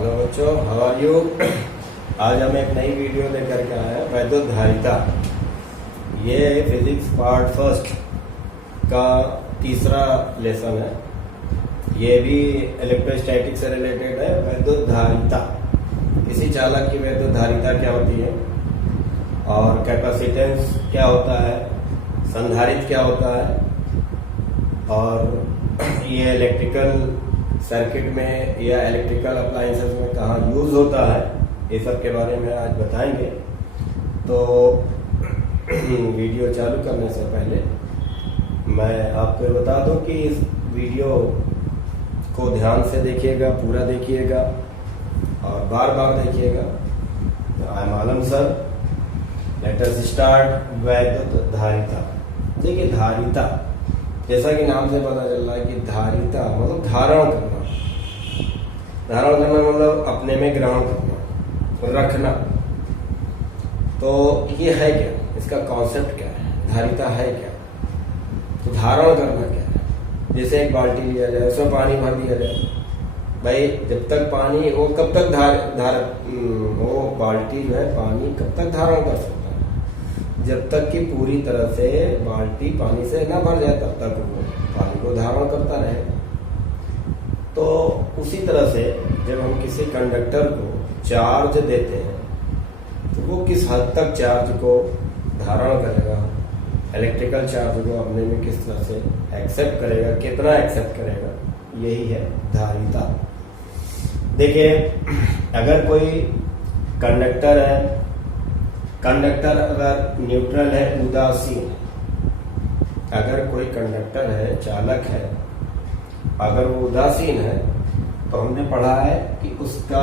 Hello बच्चों, how are you. आज हम एक नई वीडियो लेकर के आए हैं, वैद्युत धारिता। ये फिजिक्स पार्ट फर्स्ट का तीसरा लेसन है। ये भी इलेक्ट्रोस्टैटिक से रिलेटेड है। वैद्युत धारिता, किसी चालक की वैद्युत धारिता क्या होती है और कैपेसिटेंस क्या होता है, संधारित्र क्या होता है, और ये इलेक्ट्रिकल सर्किट में या इलेक्ट्रिकल अप्लायंसेस में कहाँ यूज होता है, ये सब के बारे में आज बताएंगे। तो वीडियो चालू करने से पहले मैं आपको बता दूं कि इस वीडियो को ध्यान से देखिएगा, पूरा देखिएगा और बार बार देखिएगा। I am Alam sir. Let us start. वैद्युत धारिता। देखिए, धारिता जैसा कि नाम से पता चल रहा है कि धारिता मतलब धारण करना। धारण करना मतलब अपने में ग्रहण करना, रखना। तो ये है क्या, इसका कॉन्सेप्ट क्या है, धारिता है क्या। तो धारण करना क्या है। जैसे एक बाल्टी लिया जाए, उसमें पानी भर दिया जाए। भाई जब तक पानी, वो कब तक वो बाल्टी जो है पानी कब तक धारण कर सकता है, जब तक कि पूरी तरह से बाल्टी पानी से न भर जाए, तब तक वो पानी को धारण करता रहे। तो उसी तरह से जब हम किसी कंडक्टर को चार्ज देते हैं तो वो किस हद तक चार्ज को धारण करेगा, इलेक्ट्रिकल चार्ज को अपने में किस तरह से एक्सेप्ट करेगा, कितना एक्सेप्ट करेगा, यही है धारिता। देखिए, अगर कोई कंडक्टर है, कंडक्टर अगर न्यूट्रल है, उदासीन, अगर कोई कंडक्टर है, चालक है, अगर वो उदासीन है, तो हमने पढ़ा है कि उसका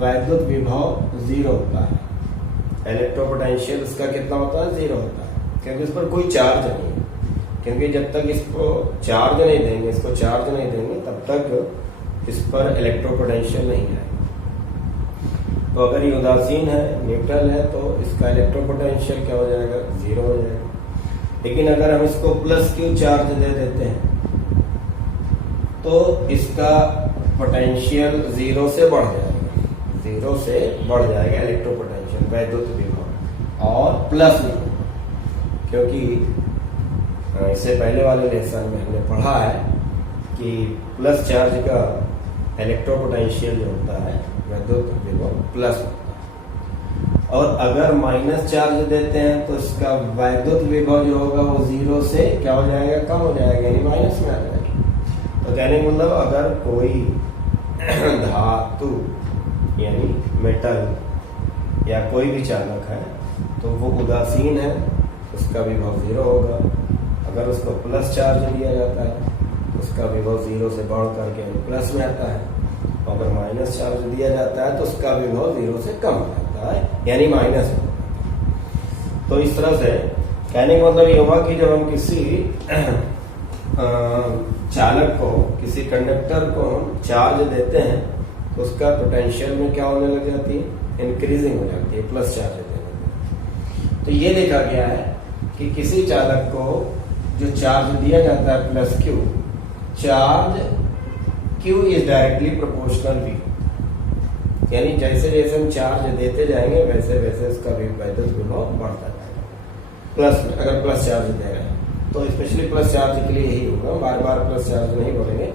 वैद्युत विभव जीरो होता है। इलेक्ट्रोपोटेंशियल उसका कितना होता है, जीरो होता है, क्योंकि उस पर कोई चार्ज नहीं है। क्योंकि जब तक इसको चार्ज नहीं देंगे, इसको चार्ज नहीं देंगे, तब तक इस पर इलेक्ट्रोपोटेंशियल नहीं आएगा। तो अगर ये उदासीन है, न्यूट्रल है, तो इसका इलेक्ट्रोपोटेंशियल क्या हो जाएगा, जीरो हो जाएगा। लेकिन अगर हम इसको प्लस क्यू चार्ज दे देते हैं तो इसका पोटेंशियल जीरो से बढ़ जाएगा, जीरो से बढ़ जाएगा इलेक्ट्रोपोटेंशियल, वैद्युत विभव, और प्लस नहीं होगा। क्योंकि इससे पहले वाले लेसन में हमने पढ़ा है कि प्लस चार्ज का इलेक्ट्रोपोटेंशियल जो होता है, वैद्युत विभव प्लस होता है। और अगर माइनस चार्ज देते हैं तो इसका वैद्युत विभव जो होगा वो जीरो से क्या हो जाएगा, कम हो जाएगा, यानी माइनस में आ जाएगा। तो कहने का मतलब, अगर कोई धातु यानी मेटल या कोई भी चालक है तो वो उदासीन है, उसका विभव जीरो होगा। अगर उसको प्लस चार्ज दिया जाता है तो उसका विभव जीरो से बढ़ करके प्लस में आता है। अगर माइनस चार्ज दिया जाता है तो उसका विभव जीरो से कम हो जाता है, यानी माइनस में। तो इस तरह से कहने का मतलब ये होगा कि जब हम किसी चालक को, किसी कंडक्टर को हम चार्ज देते हैं तो उसका पोटेंशियल में क्या होने लग जाती है, इंक्रीजिंग हो जाती है, प्लस चार्ज देने। तो ये देखा गया है कि किसी चालक को जो चार्ज दिया जाता है plus Q, charge Q is directly proportional V, यानी जैसे जैसे हम चार्ज देते जाएंगे वैसे वैसे उसका वैद्युत विभव बढ़ता जाएगा। प्लस में अगर प्लस चार्ज दे रहे हैं तो स्पेशली प्लस चार्ज के लिए यही होगा, बार बार प्लस चार्ज नहीं बोलेंगे।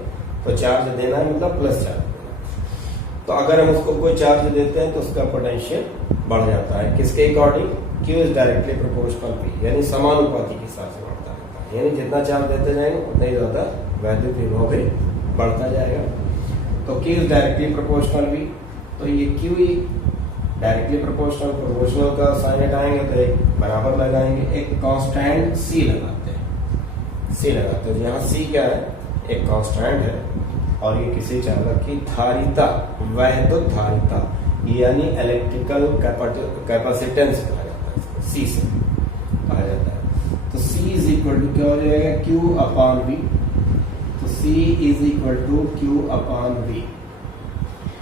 तो चार्ज देना है मतलब प्लस चार्ज देना। तो अगर हम उसको कोई चार्ज देते हैं तो उसका पोटेंशियल बढ़ जाता है, किसके according, Q is directly proportional V, यानी समानुपाती के हिसाब से बढ़ता रहता है। यानी जितना चार्ज देते जाएंगे उतना ही ज्यादा वैद्युत विभव भी बढ़ता जाएगा। तो Q is directly proportional V, तो ये क्यू ही डायरेक्टली प्रोपोर्शनल, प्रोपोर्शनल का साइन हटाएंगे तो एक बराबर लगाएंगे, एक कांस्टेंट सी लगाते हैं, सी लगाते हैं। यहाँ सी क्या है, एक कांस्टेंट है, और ये किसी चालक की धारिता, वैद्युत धारिता यानी इलेक्ट्रिकल कैपेसिटेंस कहा जाता है, सी से कहा जाता है। तो सी इज इक्वल टू क्या हो जाएगा, क्यू अपॉन वी। तो c is equal to q upon v.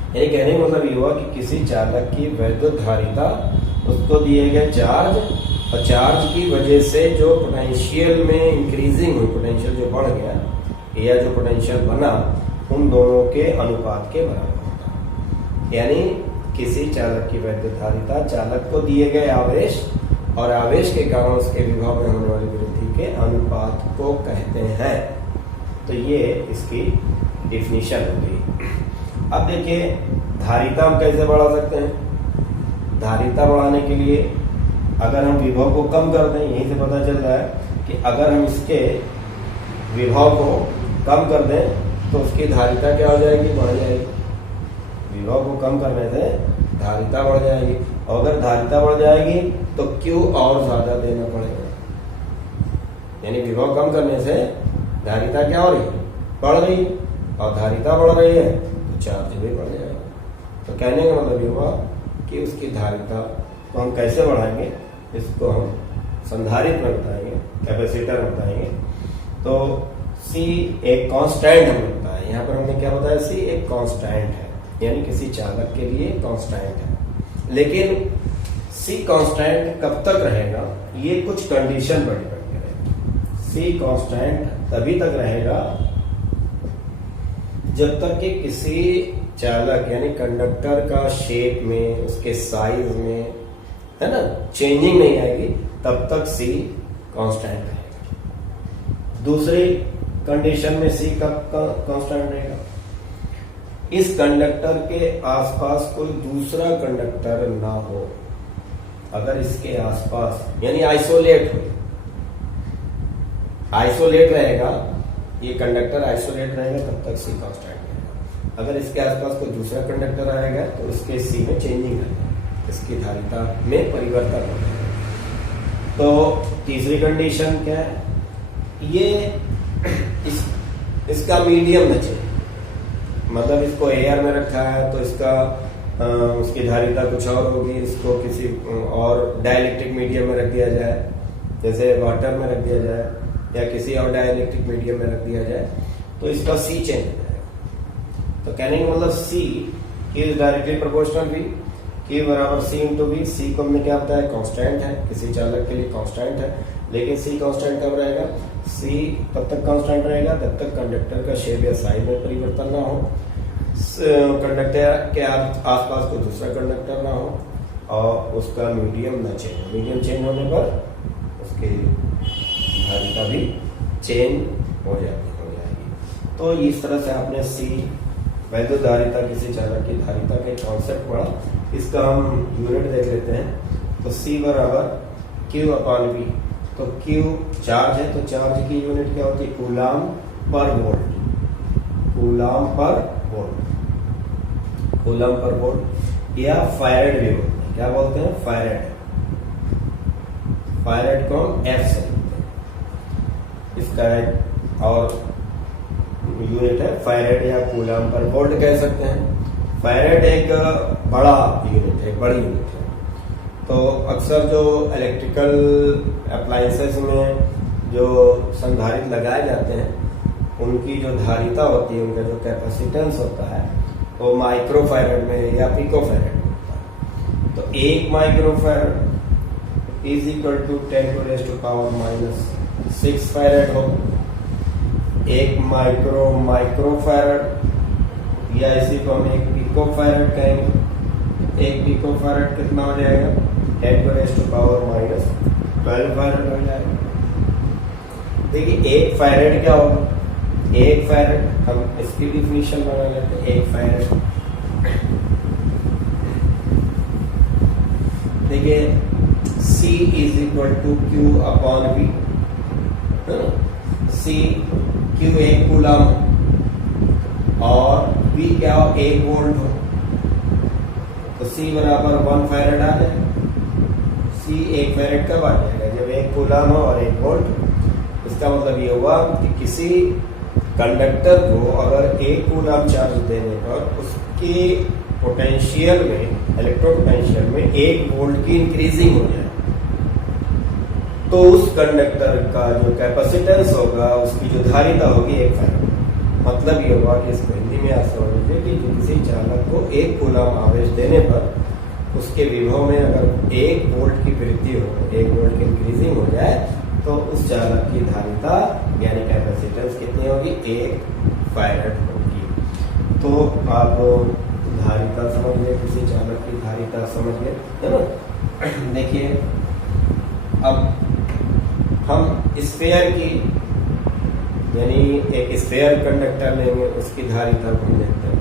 यानी कहने का मतलब ये हुआ कि किसी चालक की वैद्युत धारिता, उसको दिए गए चार्ज, और चार्ज की वजह से जो पोटेंशियल में इंक्रीजिंग हुई, पोटेंशियल जो बढ़ गया या जो पोटेंशियल बना, उन दोनों के अनुपात के बराबर होता है। यानी किसी चालक की वैद्युत धारिता चालक को दिए गए आवेश और आवेश के कारण उसके विभव में होने वाली वृद्धि के अनुपात को कहते हैं। तो ये इसकी डिफिनीशन होगी। अब देखिए धारिता हम कैसे बढ़ा सकते हैं। धारिता बढ़ाने के लिए अगर हम विभव को कम कर दें, यहीं से पता चल रहा है कि अगर हम इसके विभव को कम कर दें तो उसकी धारिता क्या हो जाएगी, बढ़ जाएगी। विभव को कम करने से धारिता बढ़ जाएगी, और अगर धारिता बढ़ जाएगी तो Q और ज्यादा देना पड़ेगा। यानी विभव कम करने से धारिता क्या हो रही है, बढ़ रही है, और धारिता बढ़ रही है तो चार्ज भी बढ़ जाएगा। तो कहने का मतलब ये हुआ कि उसकी धारिता को हम कैसे बढ़ाएंगे, इसको हम संधारित्र में बताएंगे, कैपेसिटर में बताएंगे। तो C एक कांस्टेंट हमें बताया, यहाँ पर हमने क्या बताया, C एक कांस्टेंट है, यानी किसी चालक के लिए कांस्टेंट है। लेकिन C कांस्टेंट कब तक रहेगा, ये कुछ कंडीशन पर डिपेंड करेगा। C कांस्टेंट तभी तक रहेगा जब तक कि किसी चालक यानी कंडक्टर का शेप में, उसके साइज में, है ना, चेंजिंग नहीं आएगी, तब तक C कांस्टेंट रहेगा। दूसरी कंडीशन में C कब कांस्टेंट रहेगा, इस कंडक्टर के आसपास कोई दूसरा कंडक्टर ना हो। अगर इसके आसपास यानी आइसोलेट रहेगा, ये कंडक्टर आइसोलेट रहेगा, तब तक C कांस्टेंट रहेगा। अगर इसके आसपास कोई दूसरा कंडक्टर आएगा तो इसके C में चेंजिंग आएगा, इसकी धारिता में परिवर्तन होगा। तो तीसरी कंडीशन क्या है, ये इसका मीडियम न चाहिए, मतलब इसको एयर में रखा है तो इसका उसकी धारिता कुछ और होगी, इसको किसी और डाइलेक्ट्रिक मीडियम में रख दिया जाए, जैसे वाटर में रख दिया जाए या किसी और डाइलेक्ट्रिक मीडियम में रख दिया जाए, तो इसका C चेंज हो जाएगा। तो कहने का मतलब C is directly proportional V, Q बराबर C इंटू V। C को हमने क्या बताया, कांस्टेंट है, किसी चालक के लिए कांस्टेंट है। लेकिन C कांस्टेंट कब रहेगा, C तब तक कांस्टेंट रहेगा जब तक कंडक्टर का शेप या साइज में परिवर्तन ना हो, कंडक्टर के आसपास कोई दूसरा कंडक्टर ना हो, और उसका मीडियम ना चेंज हो। मीडियम चेंज होने पर उसकी धारिता भी चेंज हो जाएगी। तो इस तरह से आपने C वैद्युत धारिता, किसी चालक की धारिता के कॉन्सेप्ट पढ़ा। इसका हम यूनिट देख लेते हैं। तो C बराबर Q अपॉन V। तो Q चार्ज है, तो चार्ज की यूनिट क्या होती है, कूलाम पर वोल्ट। कूलाम पर वोल्ट, कूलाम पर वोल्ट, या फारेड भी बोलते हैं। क्या बोलते हैं, फारेड। फारेड को F से बोलते हैं। इसका एक और यूनिट है फारेड, या कूलाम पर वोल्ट कह सकते हैं। फारेड एक बड़ा यूनिट है, एक बड़ी यूनिट है। तो अक्सर जो इलेक्ट्रिकल अप्लायंसेस में जो संधारित्र लगाए जाते हैं, उनकी जो धारिता होती है, उनका जो कैपेसिटेंस होता है, वो माइक्रोफैरड में या पिकोफैरड में होता है। तो 1 microfarad is equal to 10⁻⁻⁶ farad हो। 1 माइक्रोफैरड या इसी को हम 1 पिकोफैरड कहेंगे। 1 पिकोफैरड कितना हो जाएगा, 10⁻⁻12 फैरड हो जाएगा। देखिए 1 फैरड क्या होगा, 1 फैरड, हम इसकी डिफिनीशन बना लेते हैं। 1 फैरड, देखिए C is equal to Q upon V। C Q 1 coulomb और V क्या हो, 1 वोल्ट हो, तो C बराबर 1 फैरड आ जाए। C 1 फैरड कब आ जाएगा, जब 1 कूलम हो और 1 वोल्ट। इसका मतलब ये हुआ कि किसी कंडक्टर को अगर 1 कूलम चार्ज देने पर उसकी पोटेंशियल में, इलेक्ट्रोपोटेंशियल में 1 वोल्ट की इंक्रीजिंग हो जाए, तो उस कंडक्टर का जो कैपेसिटेंस होगा, उसकी जो धारिता होगी 1 फैरड। मतलब ये हुआ कि इसको हिंदी में ऐसा होना चाहिए कि किसी चालक को 1 कूलम आवेश देने पर उसके विभव में अगर 1 वोल्ट की वृद्धि हो, 1 वोल्ट की इंक्रीजिंग हो जाए, तो उस चालक की धारिता यानी कैपेसिटेंस कितनी होगी, 1 फैरड होगी। तो आप धारिता समझ गए, किसी चालक की धारिता समझ गए, है ना। देखिए अब हम स्फीयर की, यानी एक स्फीयर कंडक्टर लेंगे, उसकी धारिता को हम देखते हैं।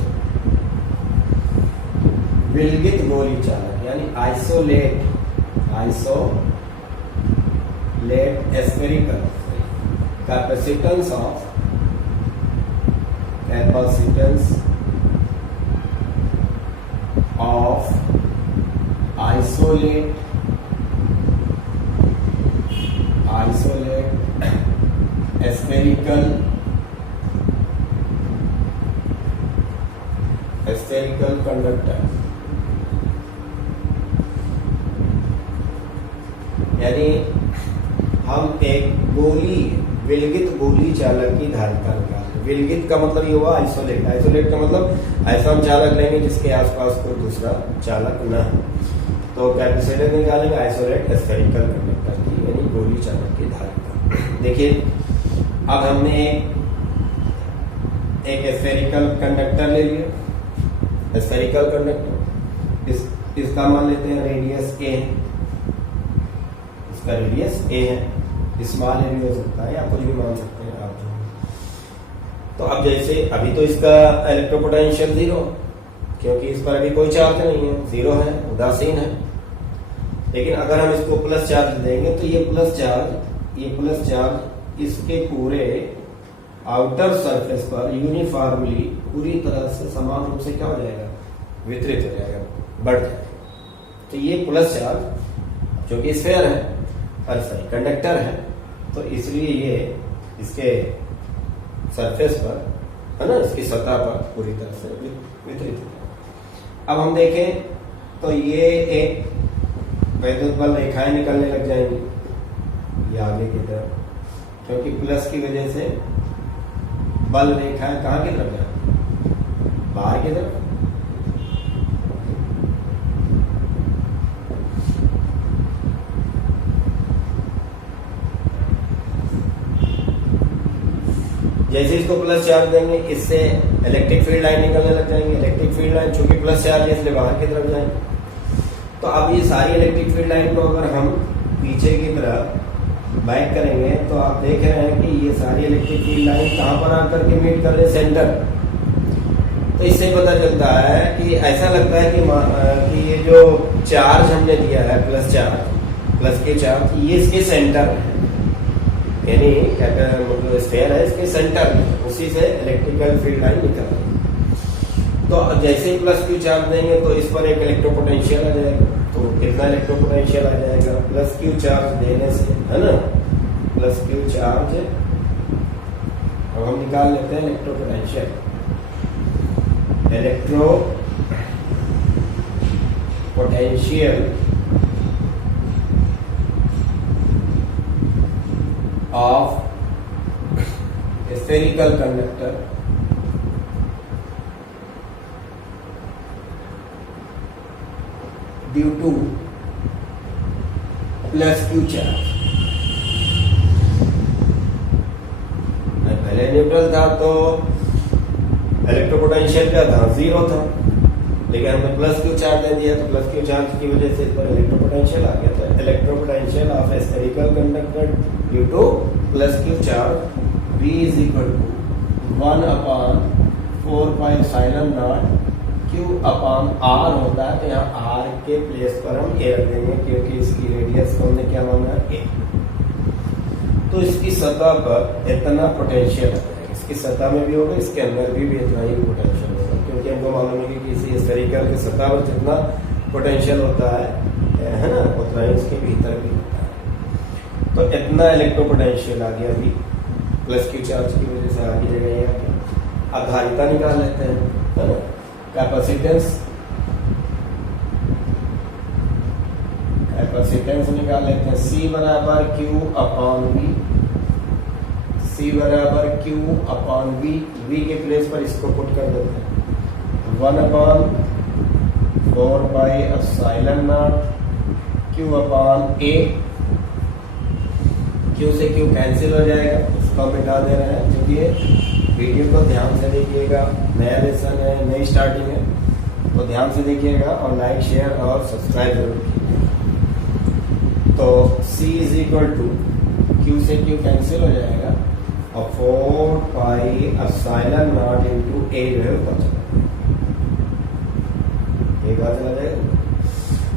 विलगित गोली चालक यानी isolate spherical capacitance of isolate spherical conductor, यानी हम एक विलगित गोली चालक की धारिता निकालें। विलगित का मतलब ये हुआ आइसोलेट का मतलब ऐसा हम चालक लेंगे जिसके आसपास कोई दूसरा चालक न हो। तो कैपेसिटेंस निकालेंगे आइसोलेट स्फेरिकल कंडक्टर की, यानी गोली चालक की धारिता। देखिए अब हमने एक स्फेरिकल कंडक्टर ले लिया। स्फेरिकल कंडक्टर, इसका मान लेते हैं रेडियस ए, इसका रेडियस ए है, स्मॉल ए भी हो सकता है या कुछ भी मान सकते हैं आप। तो अब जैसे अभी तो इसका इलेक्ट्रोपोटेंशियल 0, क्योंकि इस पर अभी कोई चार्ज नहीं है, 0 है, उदासीन है। लेकिन अगर हम इसको प्लस चार्ज देंगे तो ये प्लस चार्ज इसके पूरे आउटर सरफेस पर यूनिफॉर्मली पूरी तरह से समान रूप से क्या हो जाएगा, वितरित हो जाएगा, बढ़ जाएगा। तो ये प्लस चार्ज जो कि स्फीयर है, कंडक्टर है, तो इसलिए ये इसके सरफेस पर, है ना, इसकी सतह पर पूरी तरह से वितरित हो जाएगा। अब हम देखें तो ये एक वैद्युत बल रेखाएं निकलने लग जाएंगी ये आगे की तरफ, क्योंकि प्लस की वजह से बल रेखाएं कहाँ की तरफ जाएंगी, बाहर की तरफ। जैसे इसको प्लस चार्ज देंगे, इससे इलेक्ट्रिक फील्ड लाइन निकलने लग जाएंगे। इलेक्ट्रिक फील्ड लाइन चूंकि प्लस चार्ज है इसलिए बाहर की तरफ जाएंगे। तो अब ये सारी इलेक्ट्रिक फील्ड लाइन को अगर हम पीछे की तरफ बैक करेंगे तो आप देख रहे हैं कि ये सारी इलेक्ट्रिक फील्ड लाइन कहाँ पर आकर के मीट कर रहे हैं, सेंटर। तो इससे पता चलता है कि ऐसा लगता है कि ये जो चार्ज हमने दिया है प्लस के चार्ज, ये इसके सेंटर है, यानी मतलब स्फीयर है, इसके सेंटर में उसी से इलेक्ट्रिकल फील्ड लाइन निकल रही है। तो जैसे ही प्लस क्यू चार्ज देंगे तो इस पर एक इलेक्ट्रोपोटेंशियल आ जाएगा। तो कितना इलेक्ट्रोपोटेंशियल आ जाएगा प्लस क्यू चार्ज देने से, है ना, प्लस क्यू चार्ज। अब हम निकाल लेते हैं इलेक्ट्रोपोटेंशियल। Of spherical conductor due two plus Q charge. पहले न्यूट्रल था तो इलेक्ट्रोपोटेंशियल क्या था, 0 था, लेकिन हमने प्लस क्यू चार्ज दे दिया तो प्लस क्यू चार्ज की वजह से इस पर इलेक्ट्रोपोटेंशियल आ गया। तो इलेक्ट्रोपोटेंशियल of spherical conductor due two plus Q charge V is equal to 1/4 pi epsilon naught Q upon R होता है। तो यहाँ R के प्लेस पर हम A रख देंगे क्योंकि इसकी रेडियस को हमने क्या माना है, A। तो इसकी सतह पर इतना पोटेंशियल है, इसकी सतह में भी होगा, इसके अंदर भी इतना ही पोटेंशियल होगा, क्योंकि हमको मालूम है कि किसी स्फेरिकल की सतह पर जितना पोटेंशियल होता है ना, उतना ही इसके भीतर भी होता है। तो इतना इलेक्ट्रोपोटेंशियल आ गया अभी प्लस क्यू चार्ज की वजह से आगे जगह यहाँ। अब धारिता निकाल लेते हैं, है ना, कैपेसिटेंस निकाल लेते हैं। C बराबर Q अपॉन V, C बराबर Q अपॉन V, V के प्लेस पर इसको पुट कर देते हैं। 1/4 pi epsilon not Q upon A। Q से Q कैंसिल हो जाएगा, इसको हम मिटा दे रहे हैं। क्योंकि वीडियो को ध्यान से देखिएगा, नया लेसन है, नई स्टार्टिंग है, तो ध्यान से देखिएगा और लाइक शेयर और सब्सक्राइब जरूर कीजिएगा। तो C is equal to Q से Q कैंसिल हो जाएगा और 4 pi epsilon naught into A जो है ऊपर चला जाएगा, एक बार चला जाएगा।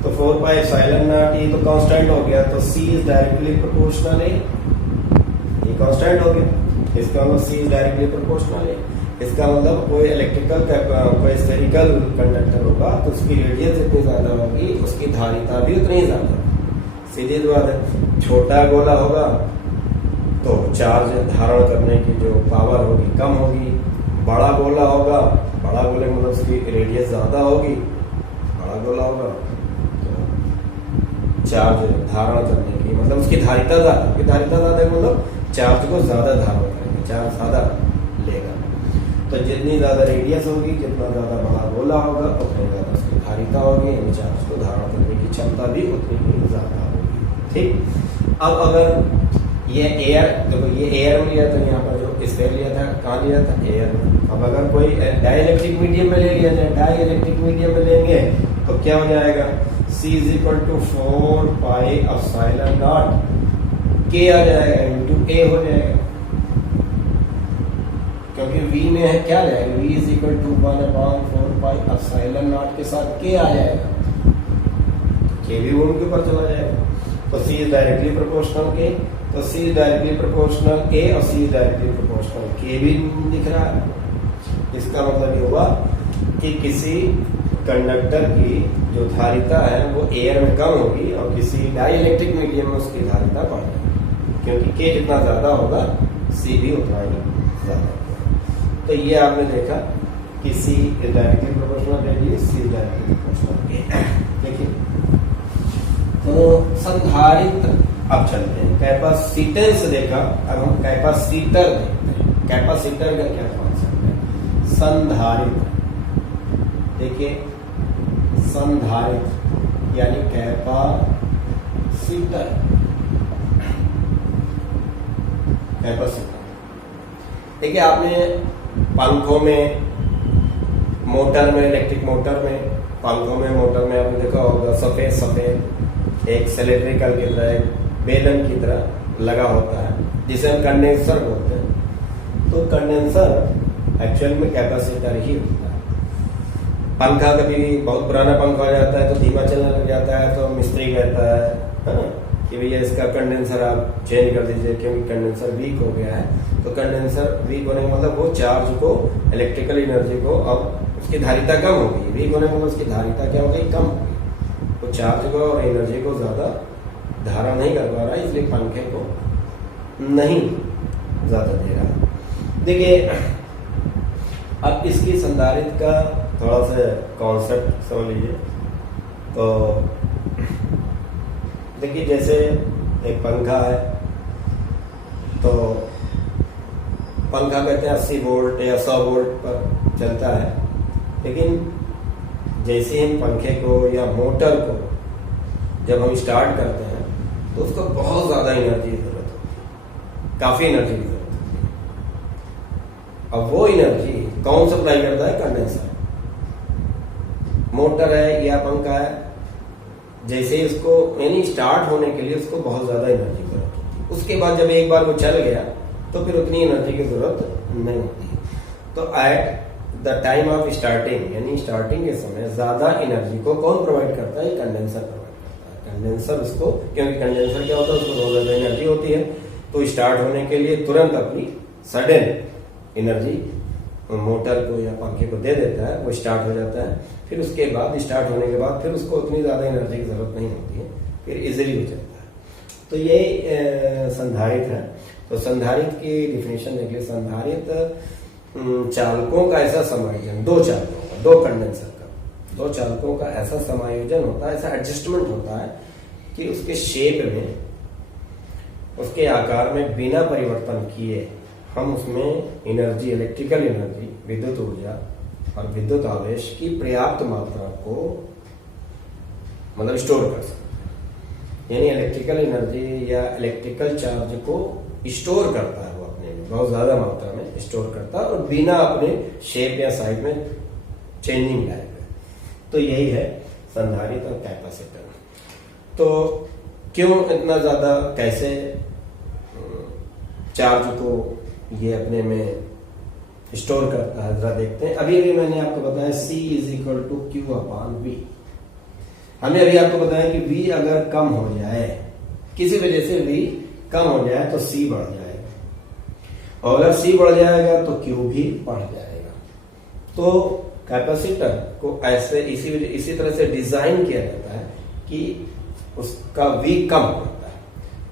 तो 4 पाई एप्सिलॉन नॉट, ये तो कांस्टेंट हो गया, तो C इज डायरेक्टली प्रोपोर्शनल है, ये कांस्टेंट हो गया, इसका मतलब C इज डायरेक्टली प्रोपोर्शनल है। इसका मतलब कोई इलेक्ट्रिकल कोई स्फेरिकल कंडक्टर होगा तो उसकी रेडियस जितनी ज्यादा होगी उसकी धारिता भी उतनी ही ज्यादा होगी। सीधी बात है, छोटा गोला होगा तो चार्ज धारण करने की जो पावर होगी कम होगी, बड़ा गोला होगा, बड़ा गोले मतलब उसकी रेडियस ज्यादा होगी, बड़ा गोला होगा तो चार्ज धारण करने की मतलब उसकी धारिता ज्यादा मतलब चार्ज को ज्यादा धारण करेगा, चार्ज ज्यादा लेगा। तो जितनी ज्यादा रेडियस होगी, जितना ज्यादा बड़ा गोला होगा, उतनी ज्यादा उसकी धारिता होगी, यानी चार्ज को धारण करने की क्षमता भी उतनी ही ज्यादा होगी। ठीक, अब अगर ये एयर, देखो ये एयर में लिया था, यहाँ पर जो स्फीयर लिया था कहाँ लिया था, एयर में। अब अगर कोई डाइलेक्ट्रिक मीडियम में ले लिया जाए, डाइलेक्ट्रिक मीडियम में लेंगे तो क्या हो जाएगा, C is equal to 4 pi epsilon naught K आ जाएगा इंटू A हो जाएगा, क्योंकि V में है क्या जाएगा, V is equal to 1/4 pi epsilon naught के साथ K आ जाएगा, K भी उनके ऊपर चला जाएगा। तो C is directly proportional K, तो C is directly proportional A और C is directly proportional K भी दिख रहा है। इसका मतलब ये हुआ कि किसी कंडक्टर की जो धारिता है वो एयर में कम होगी और किसी डाइलेक्ट्रिक मीडियम में उसकी धारिता बढ़ जाएगी, क्योंकि K जितना ज्यादा होगा C भी उतना ही ज्यादा होगा। तो ये आपने देखा कि C is directly proportional radius, C is directly proportional A। देखिए, तो संधारित्र अब चलते हैं, कैपेसिटेंस देखा, अब हम कैपेसिटर देखते हैं। कैपेसिटर का क्या कॉन्सेप्ट है, संधारित्र। देखिए, संधारित्र यानी कैपेसिटर, कैपेसिटर। देखिए, आपने पंखों में, मोटर में, इलेक्ट्रिक मोटर में, पंखों में, मोटर में आपने देखा होगा सफेद सफेद एक सिलेंड्रिकल की तरह, एक बेलन की तरह लगा होता है, जिसे हम कंडेंसर बोलते हैं। तो कंडेंसर एक्चुअल में कैपेसिटर ही होता है। पंखा कभी बहुत पुराना पंखा हो जाता है तो धीमा चलने लग जाता है, तो मिस्त्री कहता है ना कि भैया इसका कंडेंसर आप चेंज कर दीजिए क्योंकि कंडेंसर वीक हो गया है। तो कंडेंसर वीक होने का मतलब वो चार्ज को, इलेक्ट्रिकल एनर्जी को, अब उसकी धारिता कम होगी। वीक होने का मतलब उसकी धारिता क्या होगी, कम होगी। वो चार्ज को और एनर्जी को ज्यादा धारण नहीं कर पा रहा है, इसलिए पंखे को नहीं ज्यादा दे रहा। देखिए, अब इसकी संधारित्र का थोड़ा सा कॉन्सेप्ट समझ लीजिए। तो देखिए, जैसे एक पंखा है, तो पंखा कहते हैं 80 वोल्ट या 100 वोल्ट पर चलता है, लेकिन जैसे हम पंखे को या मोटर को जब हम स्टार्ट करते हैं तो उसको बहुत ज्यादा एनर्जी की जरूरत होती है, काफी एनर्जी की जरूरत होती है। अब वो एनर्जी कौन सप्लाई करता है, कंडेंसर। मोटर है या पंखा है, जैसे इसको यानी स्टार्ट होने के लिए उसको बहुत ज्यादा एनर्जी की जरूरत होती है। उसके बाद जब एक बार वो चल गया तो फिर उतनी एनर्जी की जरूरत नहीं होती। तो at the time of starting, यानी स्टार्टिंग के समय ज्यादा एनर्जी को कौन प्रोवाइड करता है, कंडेंसर प्रोवाइड करता है। कंडेंसर उसको, क्योंकि कंडेंसर क्या होता है, उसको बहुत ज्यादा एनर्जी होती है, तो स्टार्ट होने के लिए तुरंत अपनी सडन एनर्जी मोटर को या पंखे को दे देता है, वो स्टार्ट हो जाता है। फिर उसके बाद स्टार्ट होने के बाद फिर उसको उतनी ज्यादा एनर्जी की जरूरत नहीं होती है, फिर इजिली हो जाता है। तो ये संधारित्र है। तो संधारित्र की डिफिनेशन देखिए, संधारित्र चालकों का ऐसा समायोजन, दो चालकों का, दो कंडेंसर का, दो चालकों का ऐसा समायोजन होता है, ऐसा एडजस्टमेंट होता है कि उसके शेप में, उसके आकार में बिना परिवर्तन किए हम उसमें एनर्जी, इलेक्ट्रिकल एनर्जी, विद्युत ऊर्जा और विद्युत आवेश की पर्याप्त मात्रा को मतलब स्टोर कर सकते हैं। यानी इलेक्ट्रिकल एनर्जी या इलेक्ट्रिकल चार्ज को स्टोर करता है, वो अपने में बहुत ज्यादा मात्रा में स्टोर करता है और बिना अपने शेप या साइज में चेंजिंग लाए हुए। तो यही है संधारित्र और कैपेसिटर। तो क्यों इतना ज्यादा, कैसे चार्ज को ये अपने में स्टोर करता है, जरा देखते हैं। अभी अभी मैंने आपको बताया C = Q/V। हमने अभी आपको बताया कि V अगर कम हो जाए, किसी वजह से V कम हो जाए तो C बढ़ जाएगा, और अगर C बढ़ जाएगा तो Q भी बढ़ जाएगा। तो कैपेसिटर को ऐसे इसी तरह से डिजाइन किया जाता है कि उसका V कम होता है,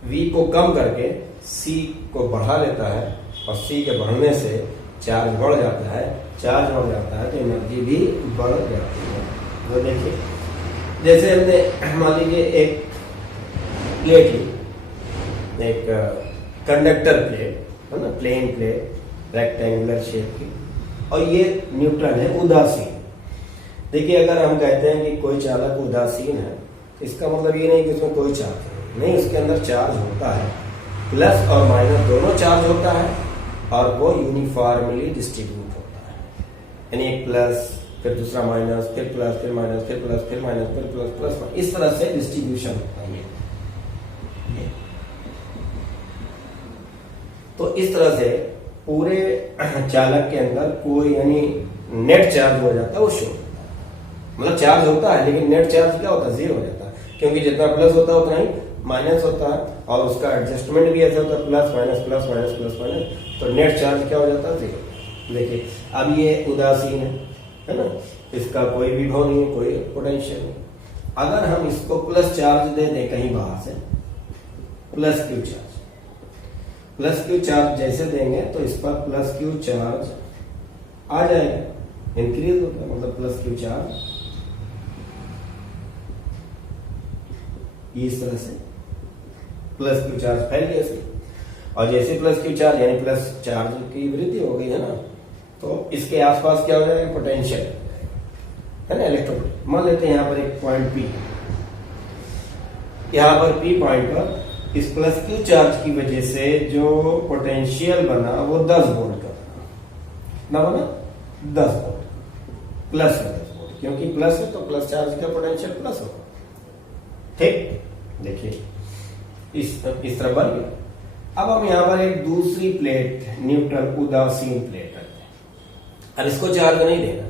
V को कम करके C को बढ़ा लेता है, और C के बढ़ने से चार्ज बढ़ जाता है, चार्ज बढ़ जाता है तो एनर्जी भी बढ़ जाती है। तो देखिए, जैसे हमने मान लीजिए एक प्लेट ली, एक कंडक्टर प्लेट है ना, प्लेन प्लेट रेक्टेंगुलर शेप की, और ये न्यूट्रल है, उदासीन। देखिए, अगर हम कहते हैं कि कोई चालक उदासीन है, इसका मतलब ये नहीं कि उसमें कोई चार्ज नहीं, उसके अंदर चार्ज होता है, प्लस और माइनस दोनों चार्ज होता है, और वो यूनिफॉर्मली डिस्ट्रीब्यूट होता है। यानी एक प्लस, फिर दूसरा माइनस, फिर प्लस, फिर माइनस, फिर प्लस, फिर माइनस, फिर प्लस, प्लस, इस तरह से डिस्ट्रीब्यूशन होता है ये। तो इस तरह से पूरे चालक के अंदर कोई यानी नेट चार्ज हो जाता है, वो शो होता है। मतलब चार्ज होता है लेकिन नेट चार्ज क्या होता है, 0 हो जाता है, क्योंकि जितना प्लस होता है उतना ही माइनस होता है, और उसका एडजस्टमेंट भी ऐसा होता है, plus minus plus minus plus minus, तो नेट चार्ज क्या हो जाता है, 0। देखिए, अब ये उदासीन है ना, इसका कोई विभव नहीं है, कोई पोटेंशियल नहीं। अगर हम इसको प्लस चार्ज दे दें कहीं बाहर से, plus Q charge, plus Q charge जैसे देंगे तो इस पर प्लस Q चार्ज आ जाएगा, इंक्रीज होगा, मतलब प्लस Q चार्ज इस तरह से प्लस Q चार्ज फैल गया इसमें, और जैसे प्लस Q चार्ज यानी प्लस चार्ज की वृद्धि हो गई है ना, तो इसके आसपास क्या हो जाएगा, पोटेंशियल है ना, इलेक्ट्रोपोटेंशियल। मान लेते हैं यहाँ पर एक पॉइंट P, यहाँ पर P पॉइंट पर इस प्लस Q चार्ज की वजह से जो पोटेंशियल बना वो 10 वोल्ट का ना बना, 10 वोल्ट प्लस 10 वोल्ट, क्योंकि प्लस है तो प्लस चार्ज का पोटेंशियल प्लस होगा। ठीक, देखिए इस तरह बन गया। अब हम यहाँ पर एक दूसरी प्लेट, न्यूट्रल उदासीन प्लेट रखते हैं। अब इसको चार्ज नहीं देना,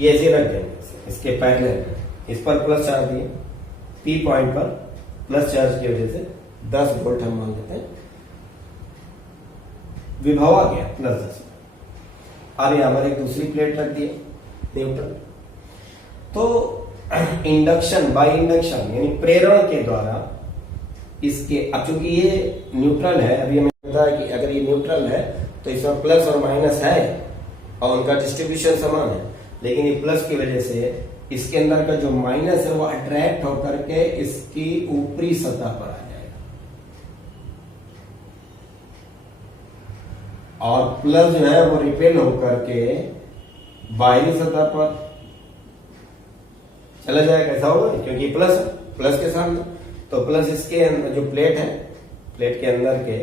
ये ऐसे रख देंगे, इसके पैरेलल, इस पर प्लस चार्ज दिए, P पॉइंट पर प्लस चार्ज की वजह से 10 वोल्ट हम मान लेते हैं, विभव आ गया +10। अब यहाँ पर एक दूसरी प्लेट रख दी न्यूट्रल, तो इंडक्शन, बाय इंडक्शन यानी प्रेरण के द्वारा इसके, अब चूंकि ये न्यूट्रल है, अभी हमें पता है कि अगर ये न्यूट्रल है तो इसमें प्लस और माइनस है और उनका डिस्ट्रीब्यूशन समान है, लेकिन ये प्लस की वजह से इसके अंदर का जो माइनस है वो अट्रैक्ट होकर के इसकी ऊपरी सतह पर आ जाएगा, और प्लस जो है वो रिपेल होकर के बाहरी सतह पर चला जाएगा। ऐसा होगा क्योंकि प्लस है, प्लस के सामने, तो प्लस इसके अंदर जो प्लेट है, प्लेट के अंदर के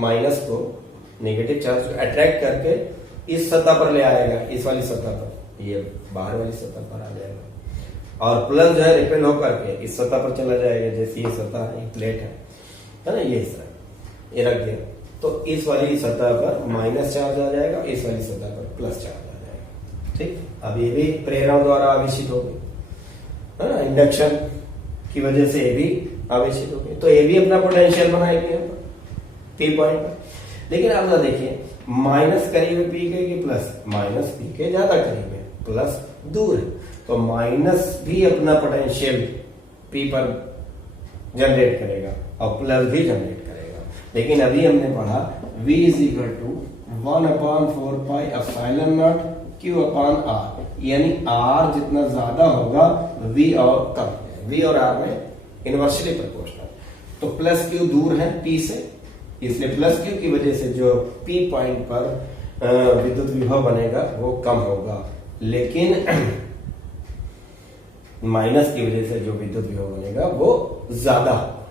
माइनस को, नेगेटिव चार्ज को अट्रैक्ट करके इस सतह पर ले आएगा, इस वाली सतह पर, ये बाहर वाली सतह पर आ जाएगा, और प्लस जो है रिपेल होकर के इस सतह पर चला जाएगा, जैसे ये सतह है, प्लेट है ना, ये इस तरह ये रख दिया, तो इस वाली सतह पर माइनस चार्ज आ जाएगा, इस वाली सतह पर प्लस चार्ज आ जाएगा। ठीक, अब ये भी प्रेरण द्वारा आवेशित होगी, है ना, इंडक्शन की वजह से ये भी आवेशित हो गए, तो ये भी अपना पोटेंशियल बनाएंगे P पॉइंट पर। लेकिन अब ना देखिए, माइनस करीब है P के कि प्लस, माइनस P के ज्यादा करीब है, प्लस दूर है, तो माइनस भी अपना पोटेंशियल P पर जनरेट करेगा और प्लस भी जनरेट करेगा। लेकिन अभी हमने पढ़ा V = 1/4 pi epsilon not Q/R, यानी R जितना ज्यादा होगा V और कम, V और R में इनवर्सली प्रोपोर्शनल। तो प्लस Q दूर है P से, इसलिए प्लस Q की वजह से जो P पॉइंट पर विद्युत विभव बनेगा वो कम होगा, लेकिन माइनस की वजह से जो विद्युत विभव बनेगा वो ज्यादा होगा,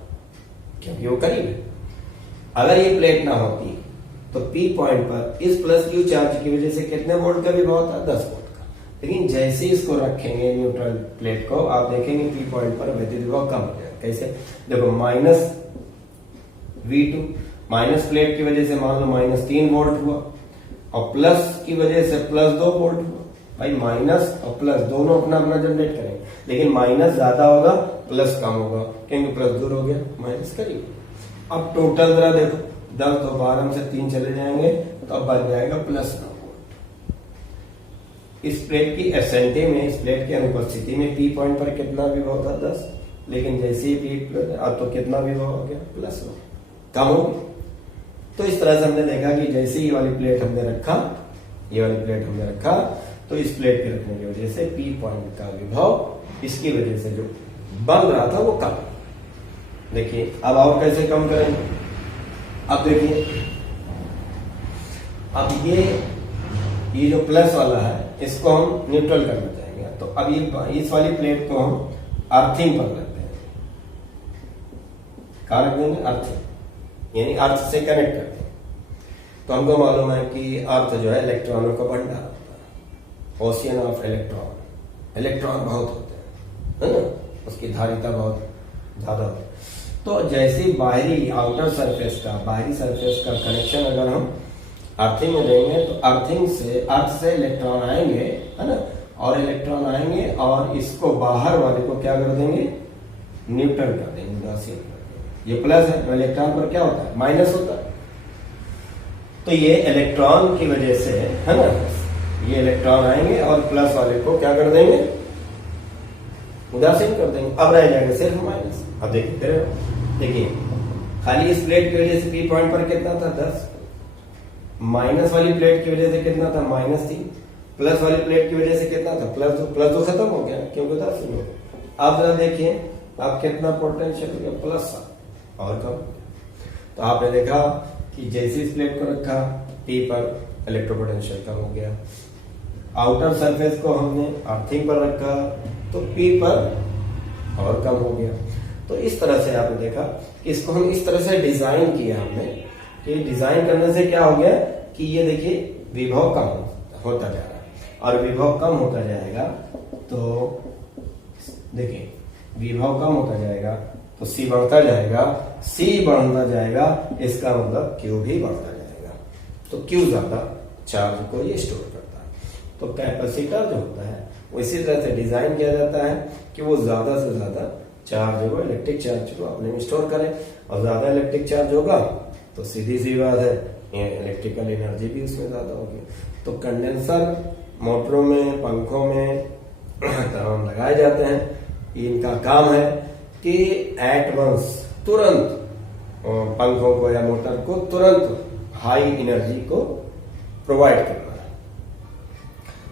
क्योंकि वो करीब है। अगर ये प्लेट ना होती तो P पॉइंट पर इस प्लस Q चार्ज की वजह से कितने वोल्ट का विभव होता है, 10 वोल्ट का, लेकिन जैसे इसको रखेंगे न्यूट्रल प्लेट को, आप देखेंगे पी पॉइंट पर विद्युत विभव कम हो जाएगा। कैसे? देखो -V2 माइनस प्लेट की वजह से मान लो -3 वोल्ट हुआ और प्लस की वजह से +2 वोल्ट हुआ। भाई माइनस और प्लस दोनों अपना अपना जनरेट करेंगे, लेकिन माइनस ज्यादा होगा प्लस कम होगा, क्योंकि प्लस दूर हो गया माइनस करीब। अब टोटल जरा देखो 10 तो 12 में से 3 चले जाएंगे तो अब बन जाएगा +9 वोल्ट। इस प्लेट की एसेंटे में, इस प्लेट की अनुपस्थिति में पी पॉइंट पर कितना विभव था? 10, लेकिन जैसे ही पी अब तो कितना विभव हो गया? +9, कम हो गया। तो इस तरह से हमने देखा कि जैसे ये वाली प्लेट हमने रखा, ये वाली प्लेट हमने रखा, तो इस प्लेट के रखने की वजह से पी पॉइंट का विभव इसकी वजह से जो बन रहा था वो कम। देखिए अब और कैसे कम करेंगे? अब देखिए, अब ये जो प्लस वाला है इसको हम न्यूट्रल करना चाहेंगे, तो अब ये इस वाली प्लेट को हम अर्थिंग पर रख देंगे। कहाँ रख देंगे? अर्थिंग, यानी अर्थ से कनेक्ट करते हैं। तो हमको मालूम है कि अर्थ जो है इलेक्ट्रॉनों का भंडार होता है, ओशियन ऑफ इलेक्ट्रॉन। इलेक्ट्रॉन बहुत होते हैं, है ना, उसकी धारिता बहुत ज्यादा होती है। तो जैसे बाहरी आउटर सरफेस का, बाहरी सरफेस का कनेक्शन अगर हम अर्थिंग में देंगे तो अर्थिंग से, अर्थ से इलेक्ट्रॉन आएंगे, है ना, और इलेक्ट्रॉन आएंगे और इसको बाहर वाले को क्या कर देंगे? न्यूट्रल कर देंगे, उदासीन कर देंगे। ये प्लस है तो इलेक्ट्रॉन पर क्या होता है? माइनस होता है। तो ये इलेक्ट्रॉन की वजह से, है ना, ये इलेक्ट्रॉन आएंगे और प्लस वाले को क्या कर देंगे? उदासीन कर देंगे। अब रह जाएगा सिर्फ माइनस। अब देखिए खाली इस प्लेट की वजह से पी पॉइंट पर कितना था? 10। माइनस वाली प्लेट की वजह से कितना था? -3। प्लस वाली प्लेट की वजह से कितना था? +2 खत्म हो गया क्योंकि उदासीन हो गया। अब जरा देखिए अब कितना पोटेंशियल हो गया? +7 और कम। तो आपने देखा कि जैसे इस प्लेट को रखा पी पर, इलेक्ट्रोपोटेंशियल कम हो गया। आउटर सरफेस को हमने अर्थिंग पर रखा तो पी पर और कम हो गया। तो इस तरह से आपने देखा कि इसको हम इस तरह से डिजाइन किया हमने, कि डिजाइन करने से क्या हो गया कि ये देखिए विभव कम होता जा रहा है, और विभव कम होता जाएगा तो देखिए विभव कम होता जाएगा तो सी बढ़ता जाएगा, सी बढ़ता जाएगा, इसका मतलब क्यू भी बढ़ता जाएगा। तो क्यू ज्यादा चार्ज को ये स्टोर करता है। तो कैपेसिटर जो होता है वो इसी तरह से डिजाइन किया जाता है कि वो ज्यादा से ज्यादा चार्ज को, इलेक्ट्रिक चार्ज को अपने में स्टोर करे, और ज्यादा इलेक्ट्रिक चार्ज होगा तो सीधी सी बात है इलेक्ट्रिकल एनर्जी भी उसमें ज्यादा होगी। तो कंडेंसर मोटरों में, पंखों में तमाम लगाए जाते हैं। इनका काम है कि एट वंस, तुरंत पंखों को या मोटर को तुरंत हाई एनर्जी को प्रोवाइड करना है।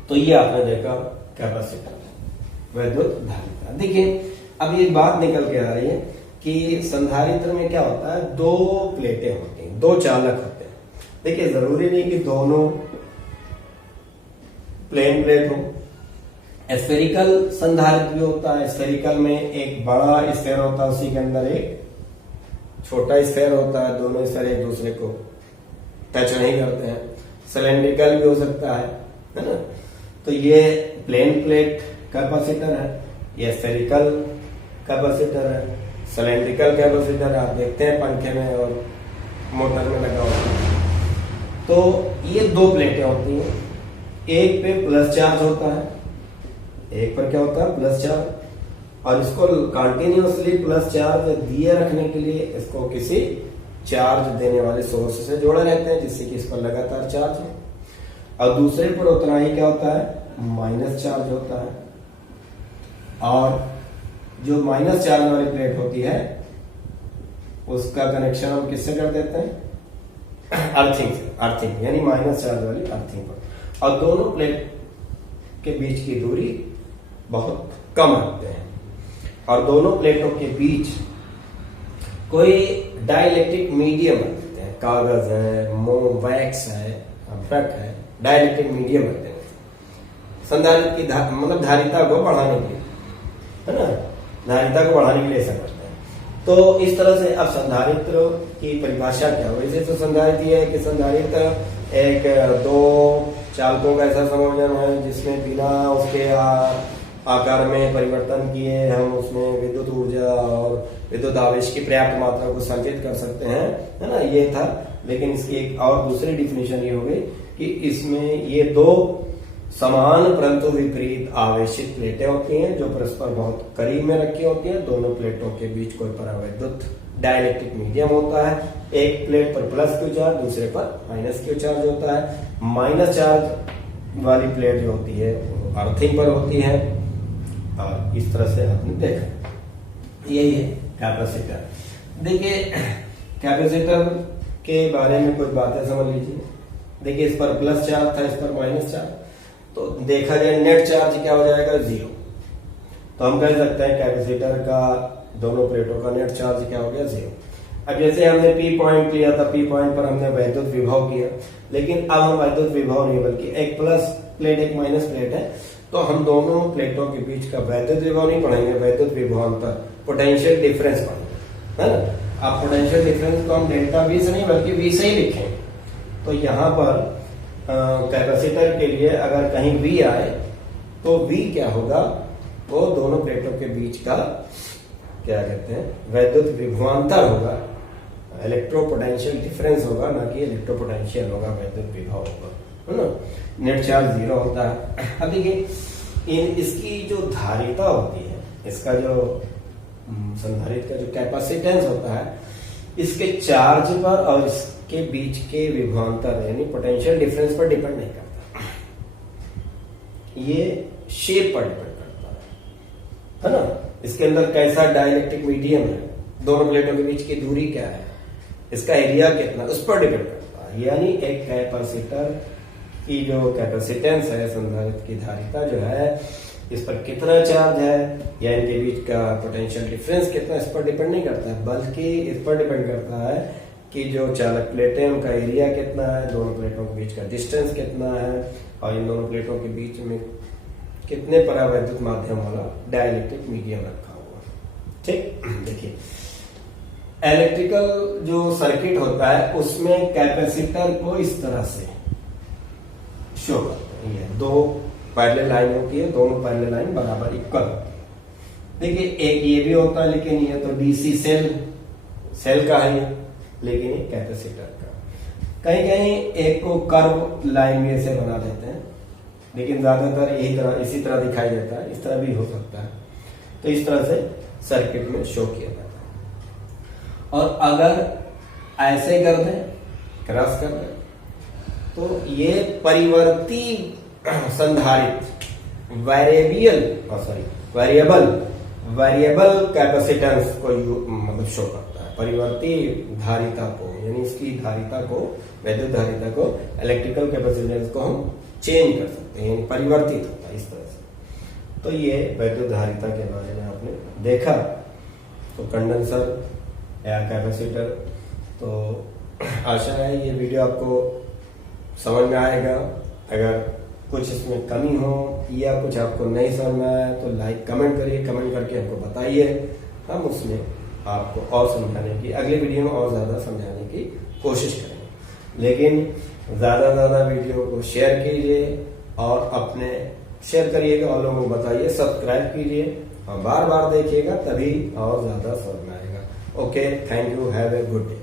तो ये आपने देखा कैपेसिटर, विद्युत धारिता। देखिए अब ये बात निकल के आ रही है कि संधारित्र में क्या होता है? 2 प्लेटें होती हैं, 2 चालक होते हैं। देखिए जरूरी नहीं कि दोनों प्लेन प्लेट हो, स्फेरिकल संधारित्र भी होता है। स्फेरिकल में एक बड़ा स्फेयर होता है, उसी के अंदर एक छोटा स्फेयर होता है, दोनों स्फेयर एक दूसरे को टच नहीं करते हैं। सिलेंड्रिकल भी हो सकता है ना। तो ये प्लेन प्लेट कैपेसिटर है, ये स्फेरिकल कैपेसिटर है, सिलेंड्रिकल कैपेसिटर आप देखते हैं पंखे में और मोटर में लगा होता है। तो ये 2 प्लेटें होती हैं, एक पे प्लस चार्ज होता है, एक पर क्या होता है? Plus charge. और इसको कंटिन्यूअसली प्लस चार्ज दिए रखने के लिए इसको किसी चार्ज देने वाले सोर्स से जोड़े रहते हैं, जिससे कि इस पर लगातार चार्ज हो। और दूसरे पर उतना ही क्या होता है? माइनस चार्ज होता है। और जो माइनस चार्ज वाली प्लेट होती है उसका कनेक्शन हम किससे कर देते हैं? अर्थिंग से। अर्थिंग यानी माइनस चार्ज वाली अर्थिंग पर। और दोनों प्लेट के बीच की दूरी बहुत कम रखते हैं, और दोनों प्लेटों के बीच कोई डाइलेक्ट्रिक मीडियम रख देते हैं। कागज है, मोम, वैक्स है, ब्रक है, डाइलेक्ट्रिक मीडियम रखते हैं संधारित्र की मतलब धारिता को बढ़ाने के लिए, है ना, धारिता को बढ़ाने के लिए ऐसा करते हैं। तो इस तरह से अब संधारित्र की परिभाषा क्या हो? वैसे तो संधारित्र है कि संधारित्र एक 2 चालकों का ऐसा संयोजन है जिसमें बिना उसके आकार में परिवर्तन किए हम उसमें विद्युत ऊर्जा और विद्युत आवेश की पर्याप्त मात्रा को संचित कर सकते हैं, है ना, ये था। लेकिन इसकी एक और दूसरी डिफिनेशन ये हो गई कि इसमें ये दो समान परंतु विपरीत आवेशित प्लेटें होती हैं जो परस्पर बहुत करीब में रखी होती हैं। दोनों प्लेटों के बीच कोई परावैद्युत डाइलेक्ट्रिक मीडियम होता है। एक प्लेट पर प्लस क्यू चार्ज, दूसरे पर माइनस क्यू चार्ज होता है। माइनस चार्ज वाली प्लेट जो होती है वो अर्थिंग पर होती है। और इस तरह से आपने देखा, यही है कैपेसिटर। देखिए कैपेसिटर के बारे में कुछ बातें समझ लीजिए। देखिए इस पर प्लस चार्ज था, इस पर माइनस चार्ज, तो देखा जाए नेट चार्ज क्या हो जाएगा, 0। तो हम कह सकते हैं कैपेसिटर का दोनों प्लेटों का नेट चार्ज क्या हो गया, 0। अब जैसे हमने पी पॉइंट लिया था, पी पॉइंट पर हमने वैद्युत विभव किया, लेकिन अब हम वैद्युत विभव नहीं बल्कि एक प्लस प्लेट एक माइनस प्लेट है, तो हम दोनों प्लेटों के बीच का वैद्युत विभव नहीं पढ़ेंगे, वैद्युत विभवांतर पोटेंशियल डिफरेंस पढ़ेंगे, है ना। अब पोटेंशियल डिफरेंस को हम डेल्टा वी से नहीं बल्कि वी से ही लिखेंगे। तो यहाँ पर कैपेसिटर के लिए अगर कहीं वी आए तो वी क्या होगा, वो दोनों प्लेटों के बीच का क्या कहते हैं, वैद्युत विभवांतर होगा, इलेक्ट्रोपोटेंशियल डिफरेंस होगा, ना कि इलेक्ट्रोपोटेंशियल होगा, वैद्युत विभव होगा, है ना। नेट चार्ज 0 होता है। अब देखिए इसकी जो धारिता होती है, इसका जो संधारित्र का जो कैपेसिटेंस होता है, इसके चार्ज पर और इसके बीच के विभवांतर यानी पोटेंशियल डिफरेंस पर डिपेंड नहीं करता, ये शेप पर डिपेंड करता है ना। इसके अंदर कैसा डाइलेक्ट्रिक मीडियम है, दोनों प्लेटों के बीच की दूरी क्या है, इसका एरिया कितना, उस पर डिपेंड करता है। यानी एक कैपेसिटर की जो कैपेसिटेंस है, संधारित्र की धारिता जो है, इस पर कितना चार्ज है या इनके बीच का पोटेंशियल डिफरेंस कितना, इस पर डिपेंड नहीं करता है, बल्कि इस पर डिपेंड करता है कि जो चालक प्लेटें उनका एरिया कितना है, दोनों प्लेटों के बीच का डिस्टेंस कितना है, और इन दोनों प्लेटों के बीच में कितने परावैद्युत माध्यम वाला डाइलेक्ट्रिक मीडियम रखा हुआ। ठीक, देखिए इलेक्ट्रिकल जो सर्किट होता है उसमें कैपेसिटर को इस तरह से शो करते हैं। ये दो पैरेलल लाइन होती है, दोनों पैरेलल लाइन बराबर इक्वल होती है। देखिए एक ये भी होता है, लेकिन ये तो डीसी सेल का है, लेकिन ये कैपेसिटर का। कहीं कहीं एक को कर्व लाइन में से बना देते हैं, लेकिन ज्यादातर यही तरह इसी तरह दिखाई देता है, इस तरह भी हो सकता है। तो इस तरह से सर्किट में शो किया जाता है। और अगर ऐसे कर दें, क्रॉस कर दें, तो ये परिवर्ती संधारित्र वेरिएबल कैपेसिटेंस को मतलब शो करता है, परिवर्ती धारिता को, यानी इसकी धारिता को, वैद्युत धारिता को, इलेक्ट्रिकल कैपेसिटेंस को हम चेंज कर सकते हैं, यानी परिवर्तित होता है इस तरह से। तो ये वैद्युत धारिता के बारे में आपने देखा। तो कंडेंसर या कैपेसिटर, तो आशा है ये वीडियो आपको समझ में आएगा। अगर कुछ इसमें कमी हो या कुछ आपको नहीं समझ में आया तो लाइक कमेंट करिए, कमेंट करके हमको बताइए, हम उसमें आपको और समझाने की, अगले वीडियो में और ज्यादा समझाने की कोशिश करेंगे। लेकिन ज्यादा से ज्यादा वीडियो को शेयर कीजिए और अपने शेयर करिएगा और लोगों को बताइए, सब्सक्राइब कीजिए और बार बार देखिएगा, तभी और ज्यादा समझ में आएगा। Okay, thank you, have a good day.